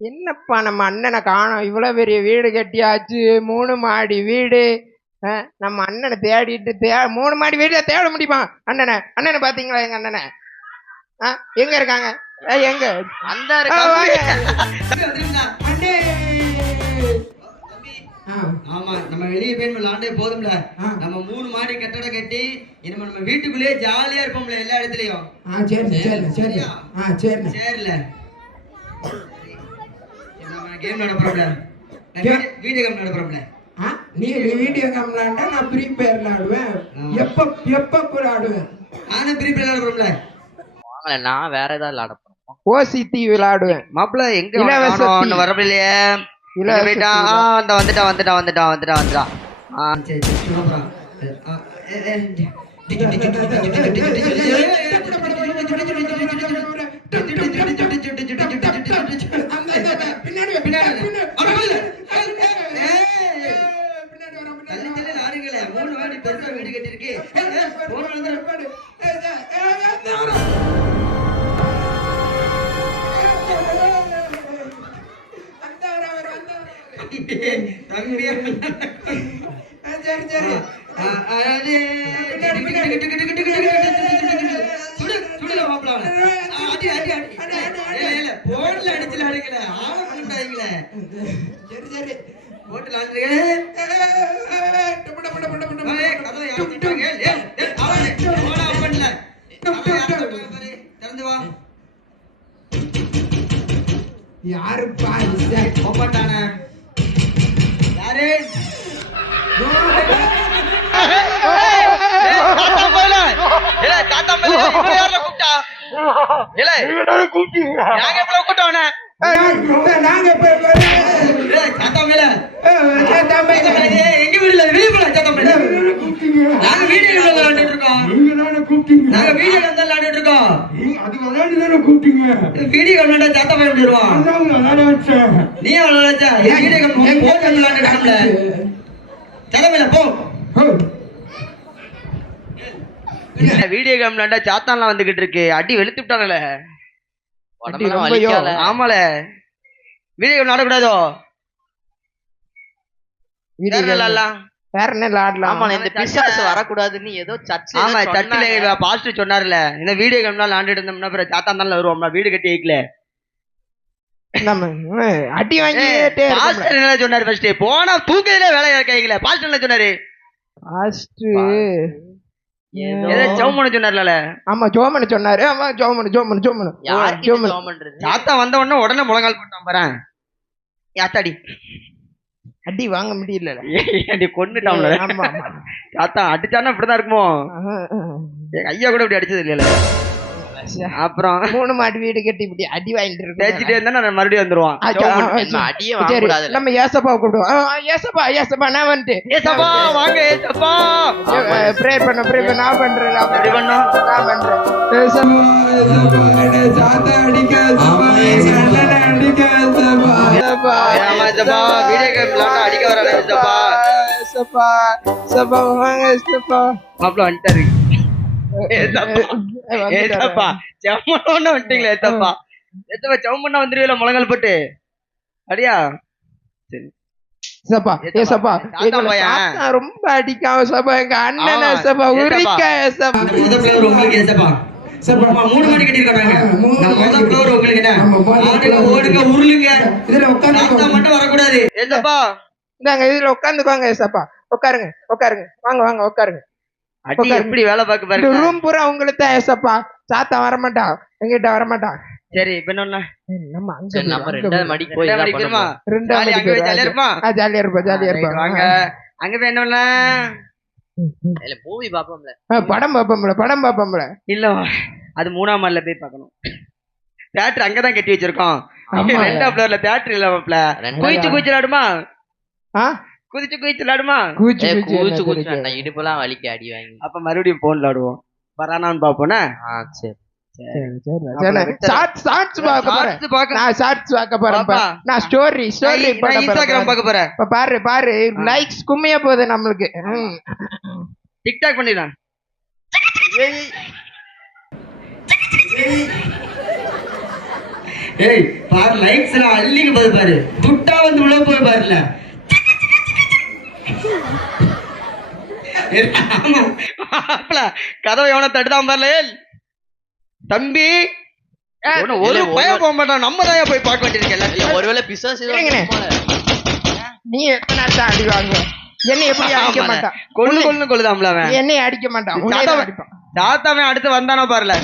என்னப்பா நம்ம அண்ணனை காணோம்? இவ்வளவு பெரிய வீடு கட்டியாச்சு. மூணு மாடி வீடு. ஆ, நம்ம அண்ணனை தேடிட்டு தே மூணு மாடி வீடு தேட முடியுமா? அண்ணனை. அண்ணனை பாத்தீங்களா எங்க அண்ணனை? ஆ எங்க இருக்காங்க? எங்க? அந்த ஆமா நம்ம வெளியே போய் விளாண்டே போதும்ல. ஆ. நம்ம மூணு மாடி கட்டடம் கட்டி இனிமே நம்ம வீட்டுக்குள்ளேயே ஜாலியா இருப்போம்ல எல்லா இடத்துலயும். சரில. கேம் நடப்புறோம்ல? வீடியோ கேம் நடப்புறோம்ல ஆ நீ வீடியோ கேம் விளாண்டா நான் ஃப்ரீ ஃபயர் விளாடுவேன் எப்போ எப்போ விளாடுவேன் நானும் ஃப்ரீ ஃபயர் நடப்புறோம்ல வாங்கல நான் வேற ஏதாவது விளாட போறோம் ஓசித்தி விளையாடுவேன் மாப்பிள்ள எங்க? தீ. வரவில்லையே எங்க இலவச போயிட்டா தீ. ஆ அந்த வந்துட்டான் வந்துட்டான் வந்துட்டான் வந்துட்டான் வந்துட்டான் ஆ சரி சரி சொல்லுறோம் பின்னாடி வா, பின்னாடி வா. பின்னாடி அவன் வரல. ஏய், பின்னாடி வர, பின்னாடி தள்ளி வர. தள்ளி ஆடுங்களே மூணு வாடி வீடு கட்டிருக்கு போன வந்து வர. தம்பியா சரி சரி சரி சரி டப்பு, டப்பு, டப்பு, டப்பு, டப்பு. யாருப்பா இது? யாரு நாங்க- நாங்க இப்ப- ஏய், சாத்தா மேல. ஏய், சேத்தா நாங்க வீடியோ கேம் விளையாண்டுட்டு இருக்கோம். நீங்க தானே கூப்பிட்டீங்க? நாங்க வீடியோ கேம் தான் விளையாண்டுட்டு இருக்கோம். நீங்க அது விளையாண்டு தானே கூப்பிட்டீங்க? வீடியோ கேம் விளையாண்டா சாத்தா போய் விடுவான் அதான் விளையாட நீ வீடியோ கேம் போன் கேம் விளையாண்டுட்டு சாத்தா மேல போ. வீடியோ கேம் விளையாண்டா சாத்தான்லாம் வந்துகிட்டு இருக்கு. அடி வெளுத்து அடி ரொம்பயோ. ஆமால வீடியோ கேம் விளையாடக்கூடாதோ வேற என்ன ஆமா இந்த பிசாசு வரக்கூடாதுன்னு ஏதோ சர்ச்சில் ஆமா சர்ச்சில் பாஸ்டர் சொன்னார்ல இந்த வீடியோ கேம்லாம் விளையாண்டுட்டு இருந்தோம்னா அப்புறம் சாத்தான் தான் வருவோம்ல வீடு கட்டி வைக்கல. நம்ம ம், அடி வாங்கிட்டே பாஸ்டர் என்ன சொன்னாரு ஃபர்ஸ்ட் போனா தூக்கத்துல வேலை இருக்காங்களே பாஸ்டர் என்ன சொன்னாரு? ஃபர்ஸ்ட் ஏதோ சவுமனு சொன்னார்ல ஆமா ஜோமன் சொன்னாரு. ஆமா ஜோமன் ஜோமன் ஜோமன். ஜோமன். சாத்தா வந்த உடனே உடனே முழங்கால் போட்டான் பாரு யாத்தாடி அடி வாங்க முடியல ஆமா ஆமா. சாத்தா அடிச்சானா இப்படிதான் இருக்குமோ. எங்க ஐயா கூட இப்படி அடிச்சது இல்லையில. அப்புறம்? மூணு மாடி வீடு கட்டி இப்படி அடி வாங்கிட்டு தேய்ச்சிட்டே இருக்கோம் இருந்தா நான் மறுபடியும் வந்துருவான். சரி. சரி, நம்ம ஏசப்பா கூப்பிடுவோம். ஏசப்பா ஏசப்பா நான் வந்துட்டு. ஏசப்பா வாங்க ஏசப்பா. ப்ரேயர் பண்ண ப்ரேயர் பண்ண. நான் பண்றேன் நான் எப்படி பண்றேன். பண்ணோம் நான் பண்றேன். ஏசப்பா, அடிக்க அடிக்க ஏசப்பா, வீடியோ கேம் விளையாட அடிக்க வரானே வாங்க வந்துட்டாரு. செம்மண்ண வந்துட்டீங்களே ஏசப்பா ஏசப்பா செம்மண்ணா வந்துருவீல முழங்கால் போட்டு? அடியா? சரி. ரொம்ப அடிக்காம ஏசப்பா எங்க அண்ணன் ஆமா. ஏசப்பா ஏசப்பா. உரிக்க ஏசப்பா அந்த முத ஃப்ளோர் உங்களுக்கு ஏசப்பா மணி மூணு நம்ம முத மணி ஃப்ளோர் உங்களுக்கு என்ன ஆமா, முதல் ஆடுங்க floor. ஓடுங்க உருளுங்க. இதுல தாத்தா உட்காந்து மட்டும் வரக்கூடாது. ஏசப்பா. இந்தாங்க இதுல உட்காந்துக்கோங்க ஏசப்பா. உட்காருங்க உட்காருங்க. வாங்க வாங்க உட்காருங்க. எப்படி வேலை பார்க்க பாருங்க. ரூம் பூரா உங்களுக்கு தான் ஏசப்பா? சாத்தா வரமாட்டான் எங்கிட்ட வரமாட்டான் சரி இப்ப என்ன நம்ம அங்க சரி, போய், நம்ம ரெண்டாவது. மடிக்கு போய். ஜாலியா இருப்பா? ஜாலியா இருப்பா ஜாலியா இருப்பா வாங்க. அங்க போய் என்ன பண்ணலாம் இல்ல மூவி பாப்போம்ல படம் பாப்போம்ல படம் பாப்போம்ல இல்ல அது மூணாம் மாடில போய் பார்க்கணும். தியேட்டர் அங்கதான் கட்டி வச்சிருக்கோம். ரெண்டாம் ஃப்ளோர்ல தியேட்டர் இல்ல குதிச்சு குதிச்சு விளாடுமா? குதிச்சு குதிச்சு விளாடுமா? கூச்சு குதிக்க? வேண்டாம் இடுப்பெல்லாம் வலிக்க அடி வாங்கி. அப்ப மறுபடியும் போன் விளாடுவோம். வரானான்னு பாப்போனா சரி. பாரு. பாரு. லைக்ஸ் கும்மியா போகுது நம்மளுக்கு. டிக்டாக் பண்ணிடலாம் ஏய். பாரு லைக்ஸ் எல்லாம் அள்ளிங்க போய் பாரு. துட்டா வந்து உள்ள போய் பாருல. ஆமா. கதவை எவனை தட்டுதான் பாருல ஏய். தம்பி ஒரு பயம் போக மாட்டான். நம்ம தான் போய் பார்க்க வேண்டியிருக்கு எல்லாத்தையும். ஒருவேளை பிசாசு. நீ எத்தனை தான் அடி வாங்குவ? என்னை எப்படி அடிக்க. மாட்டான்? கொள்ளு கொள்ளுன்னு கொள்ளுதாம்ல அவன். என்னை அடிக்க மாட்டான். தாத்தாவன் அடுத்து வந்தானா பாருல.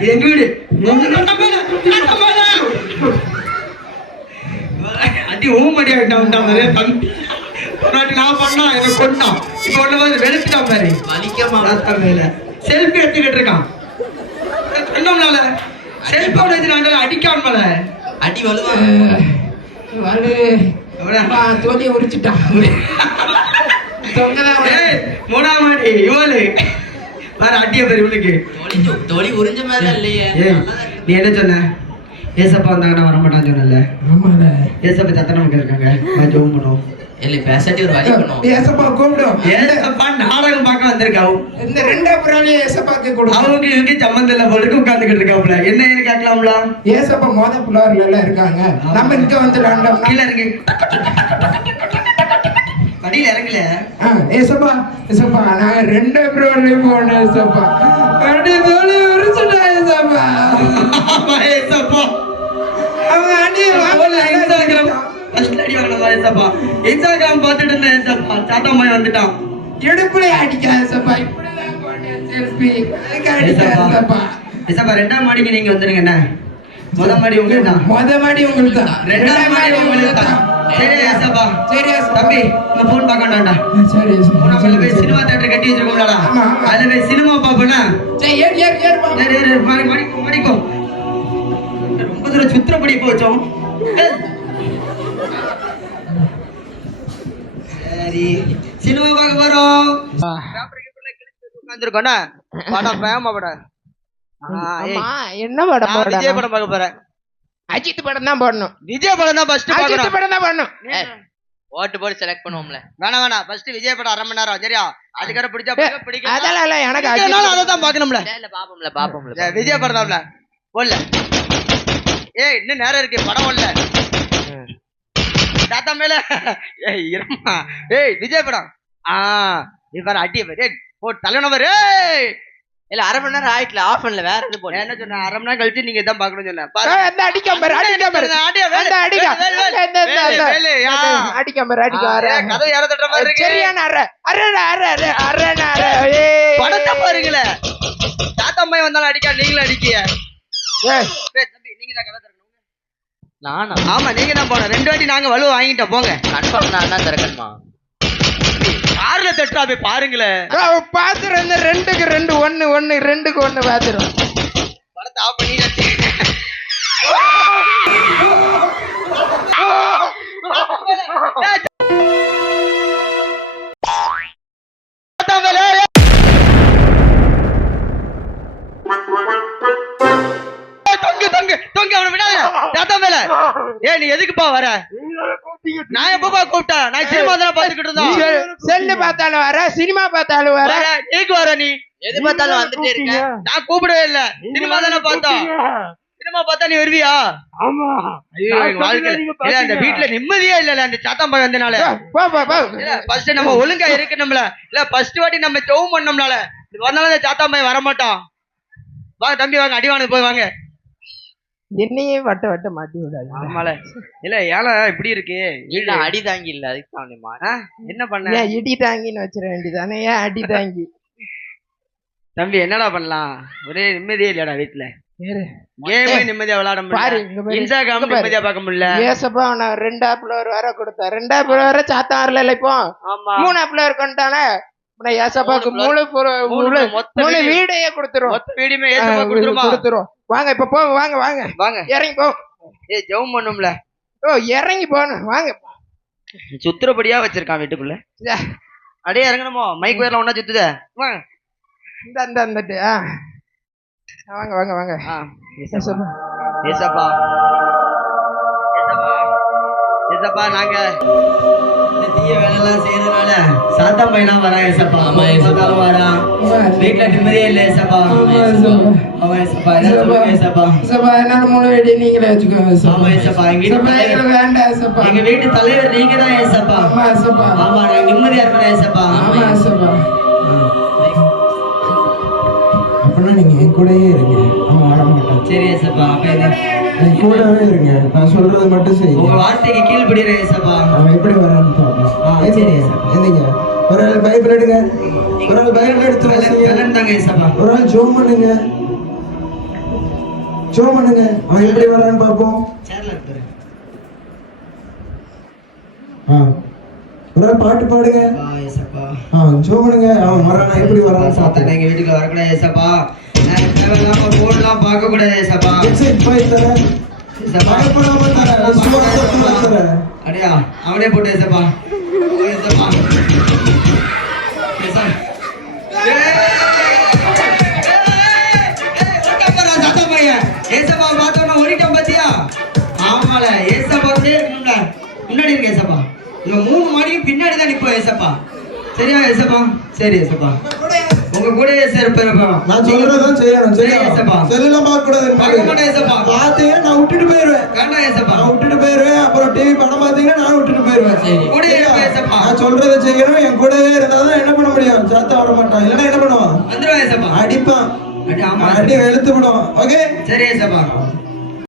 இது எங்க வீடு. அடி ஊமடி ஆயிட்டான் நிறைய தம்பி வாட்டி நான் பண்ணா என்ன கொண்டான் இப்ப ஒண்ணு வந்து வெளுத்துட்டான் பாரு. வலிக்கமா? செல்ஃபி எடுத்துக்கிட்டு இருக்கான். சொன்னோம்னால செல்போன் எடுத்து அடிக்காமல அடி வலுவா? வலு அப்பா, தோலியை உரிச்சிட்டான். தொங்கதான் மூணாம் மாடி இவளு. வேற அடிய பேர் இவளுக்கு தொலி உறிஞ்ச மாதிரி இல்லையே. நீ என்ன சொன்ன? ஏசப்பா வந்தாங்கன்னா வர மாட்டான்னு சொன்னல. ஏசப்பா சத்தன மக்கள் இருக்காங்க? நான் ஜெபம் பண்ணுவோம். இல்ல பேசாட்டி ஒரு வழி பண்ணும் ஏசப்பா கூப்பிடும் ஏசப்பா நாடகம் பார்க்க வந்திருக்காவும் இந்த ரெண்டா புறாலையும் ஏசப்பாக்கு கொடு அவங்க இவங்க சம்மந்தம் இல்ல பொழுது உட்காந்துக்கிட்டு இருக்காப்புல. என்ன ஏன்னு கேட்கலாம்ல? ஏசப்பா மோத புலார்ல எல்லாம் இருக்காங்க. நம்ம இங்க வந்து கீழே இறங்கி இறங்கல ஆ, ஏசப்பா ஏசப்பா நாங்க ரெண்டு புறாலையும் போனோம் ஏசப்பா. அடி தோலி உரிச்சிட்டா ஏசப்பா. ஆமா, ஏசப்பா. அவங்க அடி வாங்கல இன்ஸ்டாகிராம் ஃபர்ஸ்ட் அடி வாங்கினதா ஏசப்பா? இன்ஸ்டாகிராம் பார்த்துட்டு இருந்தேன் ஏசப்பா. சாத்தாமாய் வந்துட்டான். இடுப்புல அடிக்க ஏசப்பா. இப்படிதான் போனேன் செல்ஃபி. ஏசப்பா. ஏசப்பா. ரெண்டாம் மாடிக்கு நீங்க வந்துருங்க என்ன? முதல் மாடி உங்க தான் மொத மாடி உங்களுக்கு தான் ரெண்டாம் மாடி உங்களுக்கு தான் சரி ஏசப்பா சரி ஏசப்பா தம்பி உங்க போன் பார்க்க வேண்டாம்டா. சரி போய் சினிமா தேட்டர் கட்டி வச்சிருக்கோம்லடா. அதுல போய் சினிமா பாப்பேனா சரி ஏறு ஏறு ஏறு ரொம்ப தூரம் சுத்திரப்படி போச்சோம் சரி. சினிமா பார்க்க போறோம். உட்காந்துருக்கோண்ணா படம் பிரேம படம். என்ன படம் விஜய் படம் பார்க்க போறேன். அஜித் படம் தான் போடணும். விஜய் படம் தான் ஃபர்ஸ்ட் அஜித் பார்க்கணும். படம் தான் போடணும். ஓட்டு போட்டு செலக்ட் பண்ணுவோம்ல. வேணாம் வேணாம். ஃபர்ஸ்ட் விஜய் படம் அரை மணி நேரம் சரியா? அதுக்கப்புறம் பிடிச்சா ஏய், பாருங்க, பிடிக்கலனா- அதெல்லாம் இல்ல எனக்கு அஜித் அதை தான் பார்க்கணும்ல. இல்ல இல்ல பாப்போம்ல பாப்போம்ல ஏய், விஜய் படம் தான்ல. போடல. ஏய் இன்னும் நேரம் இருக்கு படம் ஓடல. தாத்தா மேல. ஏய் இருமா. ஏய் விஜய் படம். ஆ இது பாரு அடி பாரு ஏய் போ தலைவனவர் ஏய் இல்ல அரை மணி நேரம் ஆயிட்டுல ஆஃப் பண்ணல வேற எது போடு என்ன சொன்னேன் அரை மணி நேரம் கழிச்சு நீங்க இதான் பார்க்கணும்னு சொன்னேன் அந்த அடிக்காம பாரு அடிக்காம பாரு அந்த அடிக்கா. அடிக்காம பாரு அடிக்க கதவு யாரோ மாதிரி இருக்கு. சரியான அற அற அற அற அற அற ஏய். படத்தை பாருங்களேன் தாத்தா அம்மா வந்தாலும் அடிக்கா நீங்களும் அடிக்கிய. ஏய், தம்பி நீங்க தான் கதை திறக்கணும். நானா? ஆமா நீங்க தான் போனோம் ரெண்டு வாட்டி நாங்க வலு வாங்கிட்டோம். போங்க. கன்ஃபார்ம் நான் தான் திறக்கணுமா? கார்ல தட்டுறா போய் பாருங்களேன் ரெண்டுக்கு ரெண்டு ஒண்ணு ஒண்ணு ரெண்டுக்கு ஒண்ணு பாத்துறோம் படத்தை ஆஃப் நீ எதுக்குப்பா வர? நான் எப்பப்பா கூப்பிட்டேன்? நான் சினிமா தானே பாத்துக்கிட்டு இருந்தோம். செல்லு பார்த்தாலும் வர சினிமா பார்த்தாலும் வர. நீக்கு வர நீ? எது பார்த்தாலும் வந்துட்டே இருக்க? நான் கூப்பிடவே இல்ல. சினிமா தானே பார்த்தோம். சினிமா பார்த்தா நீ வருவியா? ஆமா. ஐயோ எங்க வாழ்க்கையில இல்ல அந்த வீட்டுல நிம்மதியே இல்ல அந்த சாத்தம் போய் வந்தனால. போ போ போ. இல்ல ஃபர்ஸ்ட் நம்ம ஒழுங்கா இருக்கணும்ல. இல்ல ஃபர்ஸ்ட் வாட்டி நம்ம ஜெபம் பண்ணோம்னால வந்தாலும் அந்த சாத்தாம்பாய் வர மாட்டோம் வாங்க தம்பி வாங்க அடிவானு போய் வாங்க. என்னையே வட்ட வட்ட மாட்டி விடாது ஆமால. இல்ல ஏல இப்படி இருக்கு. இல்ல அடி தாங்கி இல்ல அதுக்கு? என்ன பண்ண? இடி தாங்கின்னு வச்சிட வேண்டியதானே ஏன் அடி தாங்கி? தம்பி என்னடா பண்ணலாம்? ஒரே நிம்மதியே இல்லடா வீட்டுல. கேமே நிம்மதியா விளையாட முடியல. இன்ஸ்டாகிராம். நிம்மதியா பார்க்க முடியல. ஏசப்பா நான் ரெண்டா பிளவர் வர கொடுத்தேன். ரெண்டா பிளவர் சாத்தம் வரல இப்போ. மூணா பிளவர் கொண்டானே நான் ஏசப்பாக்கு மூணு முழு. வீடையே கொடுத்துரும். மொத்த வீடியுமே ஏசப்பா கொடுத்துருமா? கொடுத்துரும். வாங்க இப்ப போங்க வாங்க வாங்க. வாங்க. இறங்கி போ. ஏய் ஜெபம் பண்ணும்ல. ஓ இறங்கி போகணும் வாங்க. சுத்துறபடியா வச்சிருக்கான் வீட்டுக்குள்ள. அடே இறங்கணுமோ? மைக் வேர்ல ஒண்ணா சுத்துதே. வாங்க. இந்த வந்துட்டு ஆ. வாங்க வாங்க வாங்க. ஆ, ஏசப்பா. ஏசப்பா. நாங்க தீய வேலையெல்லாம் செய்யறதுனால சாத்தா பையனா வரா ஏசப்பா. ஆமா, ஏசப்பா. வரான் வீட்டுல நிம்மதியே இல்ல ஏசப்பா. ஆமா, ஏசப்பா. ஏசப்பா. ஏசப்பா. என்னோட மூணு வெடி நீங்களே வச்சுக்கோங்க. ஆமா ஏசப்பா. எங்க வீட்டு வேண்டாம் ஏசப்பா. எங்க வீட்டு தலைவர் நீங்க தான் ஏசப்பா. ஆமா ஏசப்பா. ஆமா நாங்க நிம்மதியா இருக்கணும் ஏசப்பா. ஆமா ஏசப்பா. அப்படின்னா நீங்க என் கூடயே இருங்க. அவன் வர மாட்டான் சரி ஏசப்பா அப்ப என்ன? என் கூடவே இருங்க. நான் சொல்றது மட்டும் உங்க செய்யுங்க வார்த்தைக்கு கீழ்படுகிற ஏசப்பா. அவன் எப்படி வரான்னு பார்ப்போம் ஆ, சரி, சார். எந்திங்க ஒரு ஆள் பைபிள் எடுங்க. ஒரு ஆள் பைபிள் எடுத்து தாங்க ஏசப்பா. ஒரு ஆள் ஜோம் பண்ணுங்க. ஜோம் பண்ணுங்க. அவன் எப்படி வரான்னு பார்ப்போம் சேர்ல ஆ. ஆள் பாட்டு பாடுங்க. ஆ ஜோம் பண்ணுங்க அவன் வரானா எப்படி வரான்னு சாத்தான பார்ப்போம் எங்க வீட்டுக்கு வரக்கூடாது ஏசப்பா. நான் தேவையில்லாம போன்லாம் பார்க்க கூடாது ஏசப்பா. தரேன். ஏசப்பா. பயப்படாம தரேன். அடியா அவனே போட்டு ஏசப்பா. ஏசப்பா. ஏசப்பா. இந்த மூணு மாடியும் பின்னாடி தான் நிப்போம் ஏசப்பா. சரியா ஏசப்பா? சரி ஏசப்பா. உங்க கூட இருப்பேன் நான் சொல்றதான் செய்யணும். சரியா? சரி, ஏசப்பா. செல்லாம் பார்க்க கூடாது பார்க்க மாட்டேன் ஏசப்பா. பார்த்தீங்கன்னா நான் விட்டுட்டு போயிருவேன் வேண்டாம் ஏசப்பா. நான் விட்டுட்டு போயிருவேன் அப்புறம் டிவி படம் பார்த்தீங்கன்னா நான் விட்டுட்டு போயிருவேன் கூட இருப்பேன் ஏசப்பா. நான் சொல்றதை செய்யணும். என் கூடவே இருந்தாதான் என்ன பண்ண முடியும்? சாத்தா வர மாட்டான். இல்லைன்னா என்ன பண்ணுவான்? வந்துருவா ஏசப்பா. அடிப்பான். அடி ஆமா. அடி வெளுத்து விடுவான். ஓகே சரி ஏசப்பா.